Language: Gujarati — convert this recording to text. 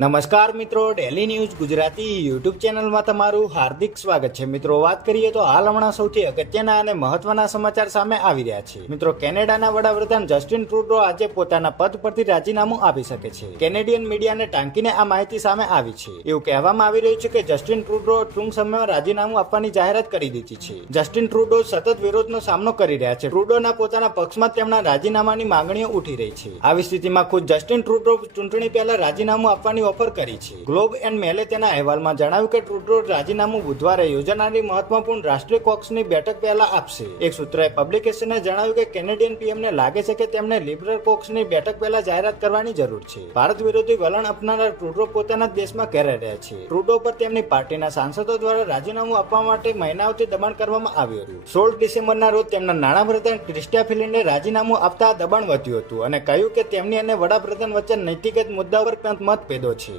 નમસ્કાર મિત્રો, ડેલી ન્યૂઝ ગુજરાતી યુટ્યુબ ચેનલમાં તમારું હાર્દિક સ્વાગત છે. મિત્રો, વાત કરીએ તો હાલ હમણાં સૌથી અગત્યના અને મહત્વના સમાચાર સામે આવી રહ્યા છે. મિત્રો, કેનેડાના વડાપ્રધાન જસ્ટિન ટ્રુડો આજે પોતાના પદ પરથી રાજીનામું આપી શકે છે. કેનેડિયન મીડિયાને ટાંકીને આ માહિતી સામે આવી છે. એવું કહેવામાં આવી રહ્યું છે કે જસ્ટિન ટ્રુડો ટૂંક સમયમાં રાજીનામું આપવાની જાહેરાત કરી દીધી છે. જસ્ટિન ટ્રુડો સતત વિરોધનો સામનો કરી રહ્યા છે. ટ્રુડોના પોતાના પક્ષમાં તેમના રાજીનામાની માંગણીઓ ઉઠી રહી છે. આવી સ્થિતિમાં ખુદ જસ્ટિન ટ્રુડો ચૂંટણી પહેલા રાજીનામું આપવાની ઓફર કરી છે. ગ્લોબ એન્ડ મેલે તેના અહેવાલમાં જણાવ્યું કે ટ્રુડો રાજીનામું બુધવારે યોજાનારી મહત્વપૂર્ણ રાષ્ટ્રીય કોક્સની બેઠક પહેલા આપશે. એક સૂત્રએ પબ્લિકેશને જણાવ્યું કે કેનેડિયન પીએમને લાગે છે કે તેમને લિબરલ કોક્સની બેઠક પહેલા જાહેરાત કરવાની જરૂર છે. ભારત વિરોધી વલણ અપનાવનાર ટ્રુડો પોતાના દેશમાં ઘેરાઈ રહ્યા છે. ટ્રુડો પર તેમની પાર્ટીના સાંસદો દ્વારા રાજીનામું આપવા માટે મહિનાઓથી દબાણ કરવામાં આવ્યું હતું. 16 ડિસેમ્બરના રોજ તેમના નાણાપ્રધાન ક્રિસ્ટિયા ફિલિન્ડે રાજીનામું આપતા દબાણ વધ્યું હતું અને કહ્યું કે તેમની અને વડાપ્રધાન વચ્ચે નૈતિક મુદ્દા પર મતભેદો છે.